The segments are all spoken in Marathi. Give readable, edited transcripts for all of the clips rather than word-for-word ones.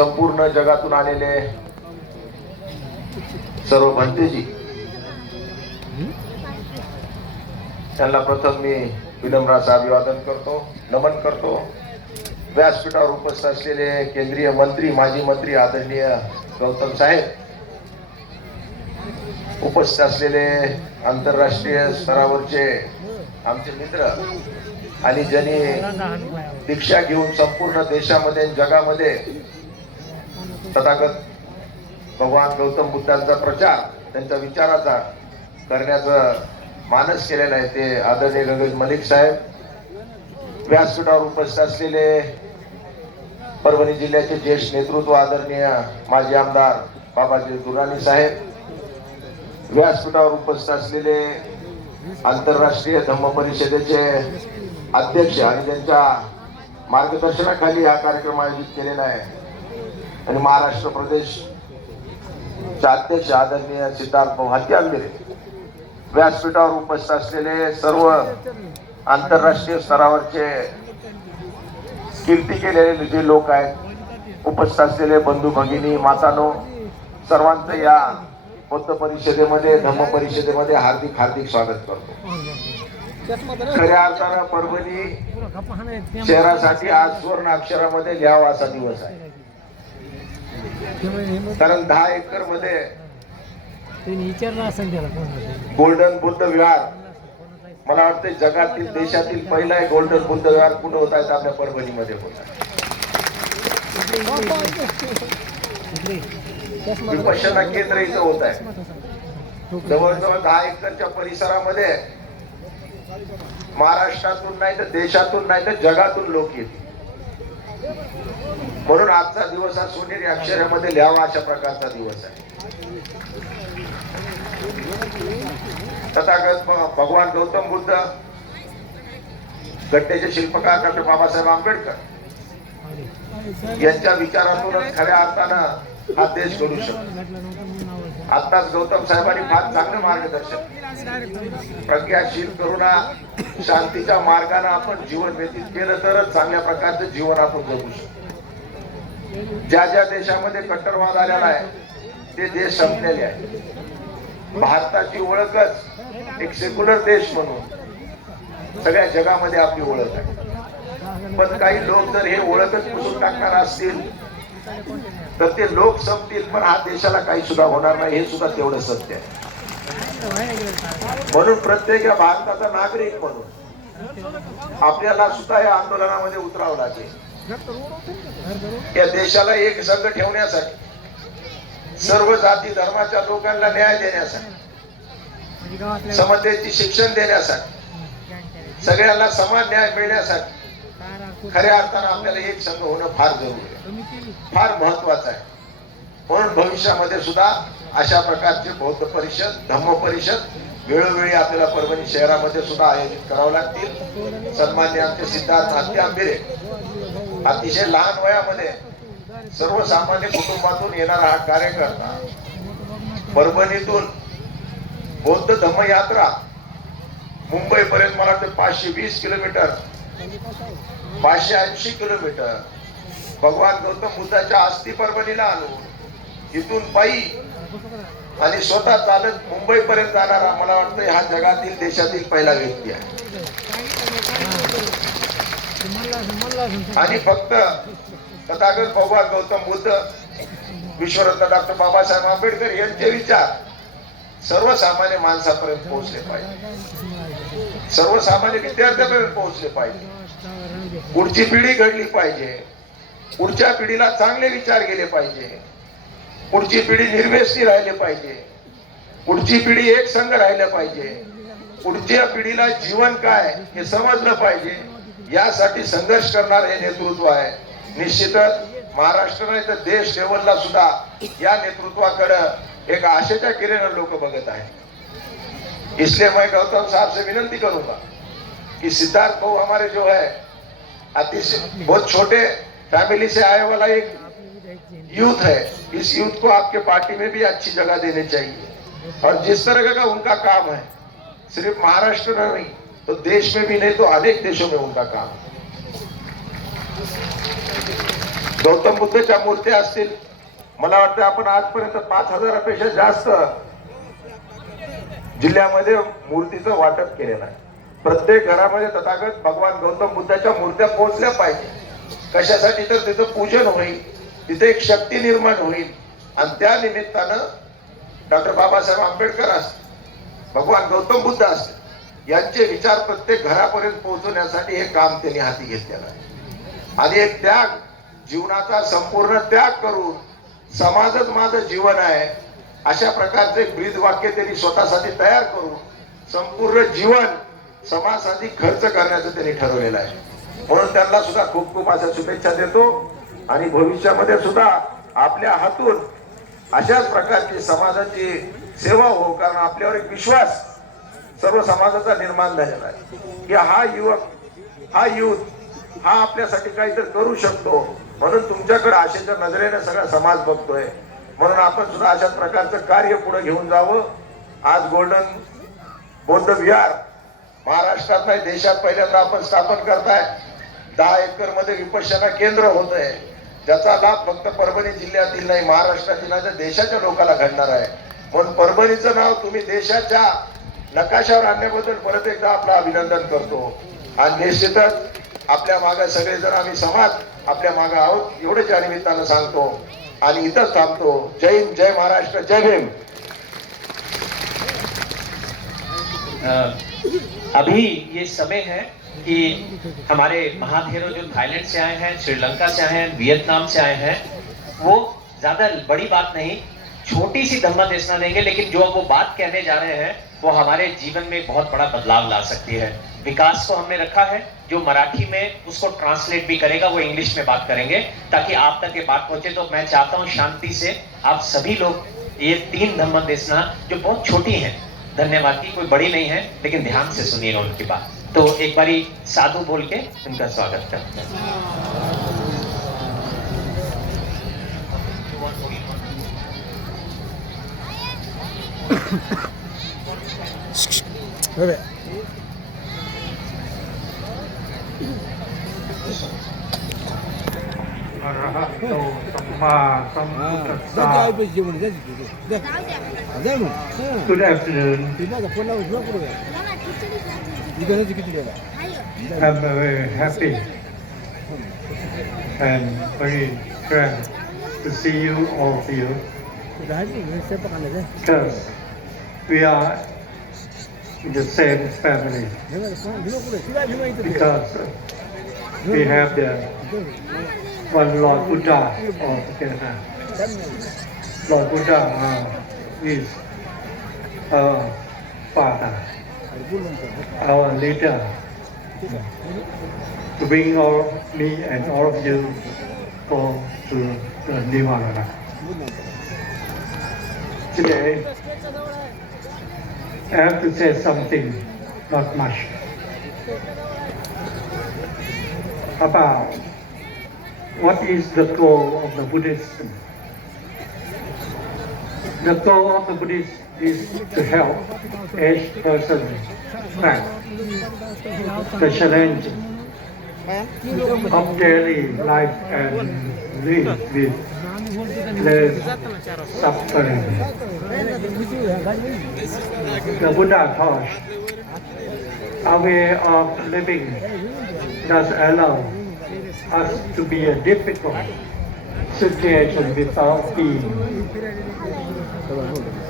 संपूर्ण जगातून आलेले सर्व भंतेजी, त्यांना प्रथम मी विनम्र अभिवादन करतो, नमन करतो। व्यासपीठावर उपस्थित असलेले केंद्रीय मंत्री, माजी मंत्री आदरणीय गौतम साहेब, उपस्थित असलेले आंतरराष्ट्रीय स्तरावरचे आमचे मित्र आणि ज्यांनी दीक्षा घेऊन संपूर्ण देशामध्ये जगामध्ये तथागत भगवान गौतम बुद्धांचा प्रचार, त्यांच्या विचाराचा करण्याचं मानस केलेलं आहे, ते आदरणीय गगन मलिक साहेब, व्यासपीठावर उपस्थित असलेले परभणी जिल्ह्याचे ज्येष्ठ नेतृत्व आदरणीय माजी आमदार बाबाजी दुर्राणी साहेब, व्यासपीठावर उपस्थित असलेले आंतरराष्ट्रीय धम्म परिषदेचे अध्यक्ष आणि त्यांच्या मार्गदर्शनाखाली हा कार्यक्रम आयोजित केलेला आहे, आणि महाराष्ट्र प्रदेश अध्यक्ष आदरणीय सिद्धार्थ हत्यांबेरे, व्यासपीठावर उपस्थित असलेले सर्व आंतरराष्ट्रीय स्तरावरचे कीर्ती केलेले जे लोक आहेत, उपस्थित असलेले बंधू भगिनी, मातानो, सर्वांचं या बौद्ध परिषदेमध्ये, धम्म परिषदेमध्ये हार्दिक हार्दिक स्वागत करतो। खऱ्या अर्थानं परभणी शहरासाठी आज सुवर्ण अक्षरामध्ये लिहावा असा दिवस आहे, कारण 10 एकर मध्ये गोल्डन बुद्ध विहार, मला वाटतं जगातील देशातील पहिला गोल्डन बुद्ध विहार कुठे होत आहे? आपल्या परभणीमध्ये होत आहे। विपश्यना केंद्र इथं होत आहे। जवळजवळ 10 एकरच्या परिसरामध्ये महाराष्ट्रातून नाही तर देशातून नाही तर जगातून लोक येतील, म्हणून आजचा दिवस हा सोनेरी अक्षरामध्ये लिहावा अशा प्रकारचा दिवस आहे। तथागत भगवान गौतम बुद्ध, घटनेचे शिल्पकार डॉक्टर बाबासाहेब आंबेडकर यांच्या विचारातूनच खऱ्या अर्थानं हा देश घडू शकतो। आताच गौतम साहेबांनी फार चांगलं मार्गदर्शन, प्रज्ञाशील करुणा शांतीच्या मार्गाने आपण जीवन व्यतीत केलं तरच चांगल्या प्रकारचं जीवन आपण जगू शकतो। ज्या ज्या देशामध्ये कट्टरवाद आलेला आहे ते देश संपलेले आहे। भारताची ओळखच एक सेक्युलर देश म्हणून सगळ्या जगामध्ये आपली ओळख आहे, पण काही लोक जर हे ओळखच पुसून टाकणार असतील तर ते लोक संपतील, पण हा देशाला काही सुद्धा होणार नाही, हे सुद्धा तेवढं सत्य आहे। म्हणून प्रत्येक भारताचा नागरिक म्हणून आपल्याला सुद्धा या आंदोलनामध्ये उतरावं लागेल। या देशाला एक संघ ठेवण्यासाठी, सर्व जाती धर्माच्या लोकांना न्याय देण्यासाठी, समतेची शिक्षण देण्यासाठी, सगळ्यांना समान न्याय मिळण्यासाठी खऱ्या अर्थानं आपल्याला एक संघ होणं फार जरुरी आहे, फार महत्वाचं आहे। म्हणून भविष्यामध्ये सुद्धा अशा प्रकारचे बौद्ध परिषद, धम्म परिषद वेळोवेळी आपल्याला परभणी शहरामध्ये सुद्धा आयोजित करावं लागतील। सन्मान्य आमचे सिद्धार्थ हत्यांबेरे अतिशय लहान वयामध्ये सर्वसामान्य कुटुंबातून येणारा हा कार्यकर्ता, परभणीतून बौद्ध धम्म यात्रा मुंबई पर्यंत मला वाटतं 520 किलोमीटर, 580 किलोमीटर भगवान गौतम बुद्धाच्या अस्थी परभणीला आणून इथून पायी आणि स्वतः चालत मुंबई पर्यंत जाणारा मला वाटतं हा जगातील देशातील पहिला व्यक्ती आहे। आणि फक्त तथागत भगवान गौतम बुद्ध, विश्वरत्न डॉक्टर बाबासाहेब आंबेडकर यांचे विचार सर्वसामान्य माणसापर्यंत पोहोचले पाहिजे, सर्वसामान्य विद्यार्थ्यांपर्यंत पोहोचले पाहिजे, पुढची पिढी घडली पाहिजे, पुढच्या पिढीला चांगले विचार गेले पाहिजे, पुढची पिढी निर्व्यसनी राहिले पाहिजे, पुढची पिढी एक संघ राहिलं पाहिजे, पुढच्या पिढीला जीवन काय हे समजलं पाहिजे, यासाठी संघर्ष करणार हे नेतृत्व आहे। निश्चितच महाराष्ट्र नाही तर देश लेवलला सुद्धा या नेतृत्वाकडे एक आशेच्या किरण लोक बघत आहेत। इसलिए मैं गौतम साहब से विनती करूंगा कि सिद्धार्थ भाऊ हमारे जो है अतिशय बहुत छोटे फैमिली से आए वाला एक यूथ है, इस यूथ को आपके पार्टी में भी अच्छी जगह देनी चाहिए। और जिस तरह का उनका काम है सिर्फ महाराष्ट्र में नहीं तो देश में भी नहीं तो अनेक देशों में उनका काम है। गौतम बुद्धच्या मूर्त्या असतील, मला वाटतं आपण आजपर्यंत 5,000पेक्षा जास्त जिल्ह्यामध्ये मूर्तीचं वाटप केलेलं आहे. प्रत्येक घरामध्ये तथागत भगवान गौतम बुद्धाच्या मूर्त्या पोहोचल्या पाहिजे. कशासाठी? तर तिथं पूजन होईल, तिथे एक शक्ती निर्माण होईल आणि त्या निमित्तानं डॉक्टर बाबासाहेब आंबेडकर असतील, भगवान गौतम बुद्ध असतील, यांचे विचार प्रत्येक घरापर्यंत पोहोचवण्यासाठी हे काम त्यांनी हाती घेतलेलं आहे. आणि एक त्याग, जीवनाचा संपूर्ण त्याग करून समाजच माझं जीवन आहे अशा प्रकारचे एक ब्रीद वाक्य त्यांनी स्वतःसाठी तयार करून संपूर्ण जीवन समाजासाठी खर्च करण्याचं त्यांनी ठरवलेलं आहे. म्हणून त्यांना सुद्धा खूप खूप अशा शुभेच्छा देतो आणि भविष्यामध्ये सुद्धा आपल्या हातून अशाच प्रकारची समाजाची सेवा हो, कारण आपल्यावर एक विश्वास सर्व समाजाचा निर्माण झालेला आहे की हा युवक, हा यूथ हा आपल्यासाठी काहीतरी करू शकतो. म्हणून तुमच्याकडे आशेच्या नजरेने सगळा समाज बघतोय. म्हणून आपण सुद्धा अशाच प्रकारचं कार्य पुढे घेऊन जावं. आज गोल्डन बौद्ध विहार महाराष्ट्रात नाही देशात पहिल्यांदा आपण स्थापन करताय. 10 एकर मध्ये विपश्यना केंद्र होत आहे, ज्याचा लाभ फक्त परभणी जिल्ह्यातील नाही महाराष्ट्रातील नाही देशाच्या लोकांना घडणार आहे. म्हणून परभणीचं नाव तुम्ही देशाच्या नकाशावर आणण्याबद्दल परत एकदा आपलं अभिनंदन करतो. आणि निश्चितच आपल्या मागे सगळेजण आम्ही समाज आपल्या मागे आहोत एवढंच या निमित्तानं सांगतो आणि इथंच थांबतो. जय हिंद, जय महाराष्ट्र, जय भीम. अभी ये समय है कि हमारे महाधीरों जो थाईलैंड से आए हैं, श्रीलंका से आए हैं, वियतनाम से आए हैं, वो ज्यादा बड़ी बात नहीं, छोटी सी धम्मा देशना देंगे, लेकिन जो वो बात कहने जा रहे हैं वो हमारे जीवन में बहुत बड़ा बदलाव ला सकती है. विकास को हमने रखा है, जो मराठी में उसको ट्रांसलेट भी करेगा वो इंग्लिश में बात करेंगे ताकि आप तक ये बात पहुंचे. तो मैं चाहता हूं शांति से आप सभी लोग ये 3 धम्मा देशना जो बहुत छोटी हैं, धन्यवाद की, कोई बड़ी नहीं है, लेकिन ध्यान से सुनिएगा उनकी बात. तो एक बारी साधु बोल के उनका स्वागत करते हैं. Arahato Samma Sambuddhassa. Good afternoon. I'm very happy and very glad to see you, all of you, because we are in the same family, because we have the one Lord Buddha all together. Lord Buddha is our father, our leader, to bring me and all of you home to the Nirvana. Today, I have to say something, not much, about what is the goal of the Buddhism. The goal of the Buddhism is to help each person crack the challenge of daily life and live with less suffering. The Buddha taught a way of living does allow us to be a difficult situation without being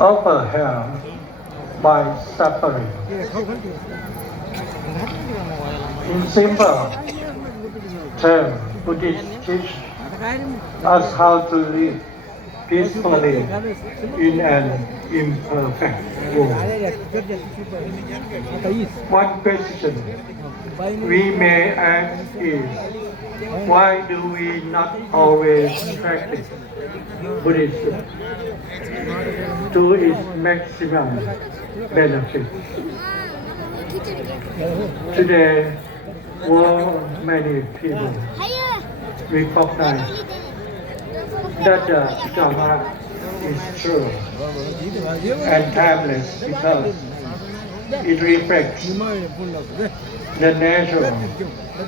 overwhelmed by suffering. In simple terms, Buddhists teach us how to live peacefully in an imperfect world. One question we may ask is, why do we not always practice Buddhism to its maximum benefit? Today, many people recognize that the Dharma is true and timeless because it reflects the natural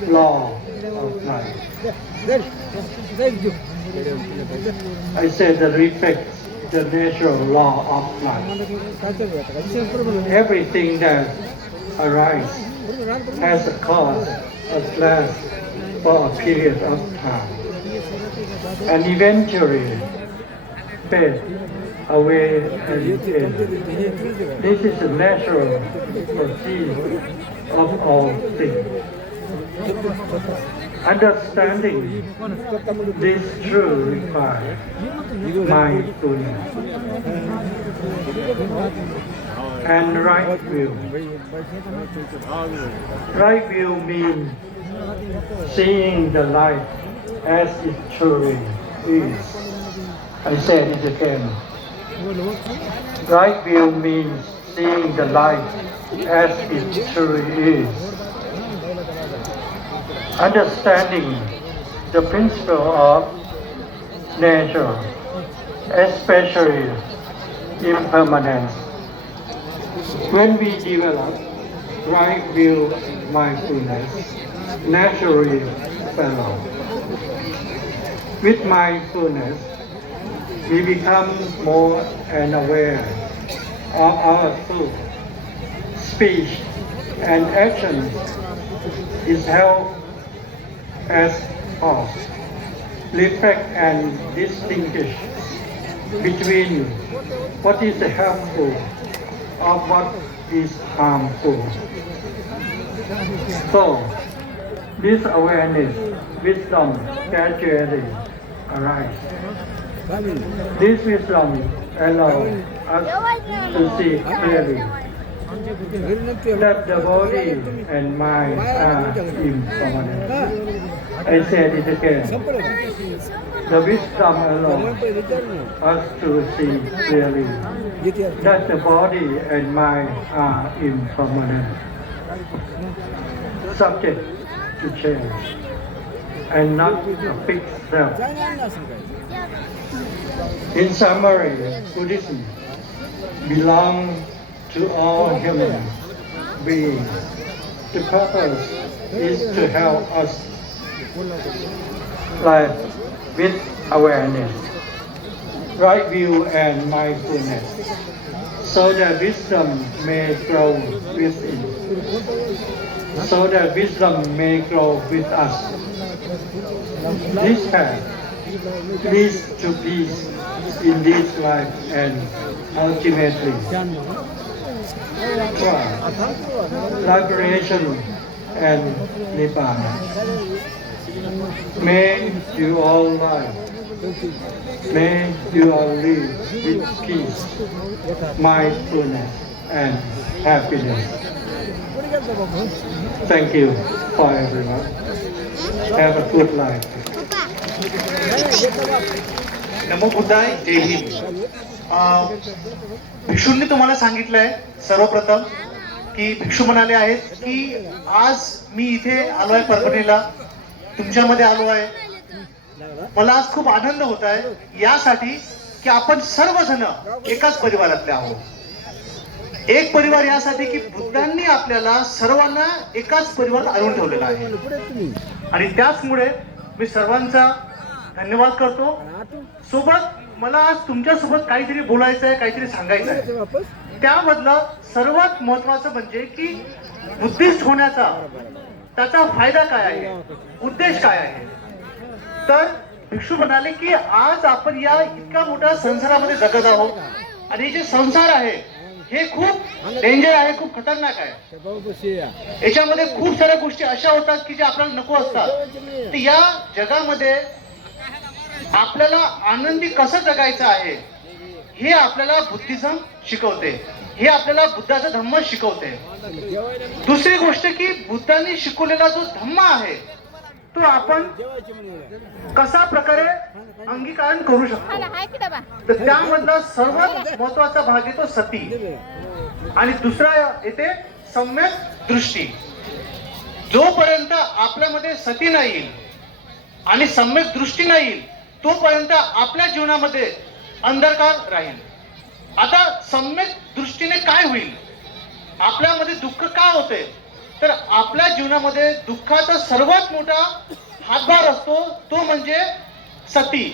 law of life. I said that reflects the natural law of life. Everything that arises has a cause that lasts for a period of time and eventually fade away and end. This is the natural procedure of all things. Understanding this truth requires mindfulness and right view. Right view means seeing the life as it truly is. I said it again. Right view means seeing the life as it truly is. Understanding the principle of nature, especially impermanence. When we develop right view mindfulness, naturally follow. With mindfulness, we become more and aware of our thought, speech, and action is held as pause, reflect and distinguish between what is helpful of what is harmful. So, this awareness, wisdom gradually arises. This wisdom allows us to see clearly that the body and mind are impermanent. I said it again. The wisdom allows us to see clearly that the body and mind are impermanent, subject to change, and not a fixed self. In summary, Buddhism belongs to all human beings. The purpose is to help us live with awareness, right view and mindfulness, so that wisdom may grow within, so that wisdom may grow with us. This path leads to peace in this life and ultimately liberation and Nibbana. May you all live. May you all live with peace, mindfulness, and happiness. Thank you for everyone. Have a good life. नमो बुद्धाय. जय हिंद. भिक्षूंनी तुम्हाला सांगितलंय सर्वप्रथम की भिक्षू म्हणाले आहेत की आज मी इथे आलोय परभणीला, तुमच्यामध्ये आलो आहे. मला आज खूप आनंद होत आहे यासाठी की आपण सर्वजण एकाच परिवारातले आहोत. एक परिवार यासाठी की बुद्धांनी आपल्याला सर्वांना एकाच परिवारात आणून ठेवलेला आहे आणि त्याचमुळे मी सर्वांचा धन्यवाद करतो. सोबत मला आज तुमच्या सोबत काहीतरी बोलायचं आहे, काहीतरी सांगायचं आहे. त्यामधलं सर्वात महत्वाचं म्हणजे की बुद्धिस्ट होण्याचा त्याचा फायदा काय आहे, उद्देश काय आहे. तर भिक्षू म्हणाले की आज आपण या इतक्या मोठ्या संसारामध्ये जगत आहोत आणि जे संसार आहे हे खूप डेंजर आहे, खूप खतरनाक आहे. याच्यामध्ये खूप साऱ्या गोष्टी अशा होतात की जे आपल्याला नको असतात. तर या जगामध्ये आपल्याला आनंदी कसं जगायचं आहे हे आपल्याला बुद्धिझम शिकवते, हे आपल्याला बुद्धाचा धम्म शिकवते. दुसरी गोष्ट की बुद्धांनी शिकवलेला जो धम्म आहे तो आपण कसा प्रकारे अंगीकरण करू शकतो. तर त्यामधला सर्वात महत्वाचा भाग येतो सती आणि दुसरा येते सम्यक दृष्टी. जोपर्यंत आपल्यामध्ये सती नाही येईल आणि सम्यक दृष्टी नाही येईल तोपर्यंत आपल्या जीवनामध्ये अंधकार राहील. आता सम्यक दृष्टीने काय होईल, आपल्यामध्ये दुःख का होते, तर आपल्या जीवनामध्ये दुःखाचा सर्वात मोठा हातभार असतो तो म्हणजे सती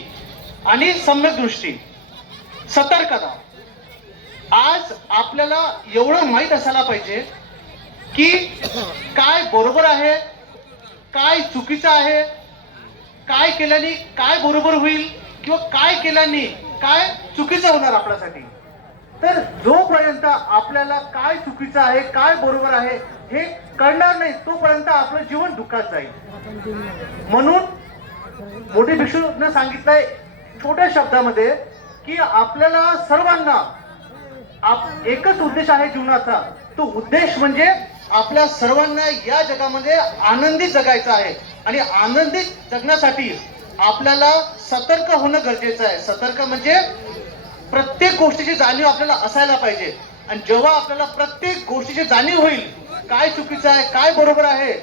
आणि सम्यक दृष्टी, सतर्कता. आज आपल्याला एवढं माहीत असायला पाहिजे की काय बरोबर आहे, काय चुकीचं आहे, काय केल्याने काय बरोबर होईल किंवा काय केल्याने काय चुकीचं होणार आपल्यासाठी. तर जोपर्यंत आपल्याला काय चुकीचं आहे काय बरोबर आहे हे कळणार नाही तोपर्यंत आपलं जीवन दुःखात जाईल. म्हणून मोठे भिक्षूने सांगितलंय छोट्या शब्दामध्ये की आपल्याला सर्वांना एकच उद्देश आहे जीवनाचा. तो उद्देश म्हणजे आपल्या सर्वांना या जगामध्ये आनंदित जगायचं आहे आणि आनंदित जगण्यासाठी आपल्याला सतर्क होणं गरजेचं आहे. सतर्क म्हणजे प्रत्येक गोष्टीची जाणीव आपल्याला असायला पाहिजे. आणि जेव्हा आपल्याला प्रत्येक गोष्टीची जाणीव होईल काय चुकीचं आहे काय बरोबर आहे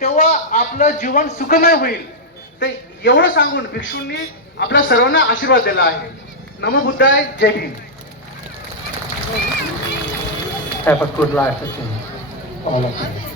तेव्हा आपलं जीवन सुखमय होईल. ते एवढं सांगून भिक्षूंनी आपल्या सर्वांना आशीर्वाद दिला आहे. नमो बुद्धाय, जय Bhim. Have a good life, all of you.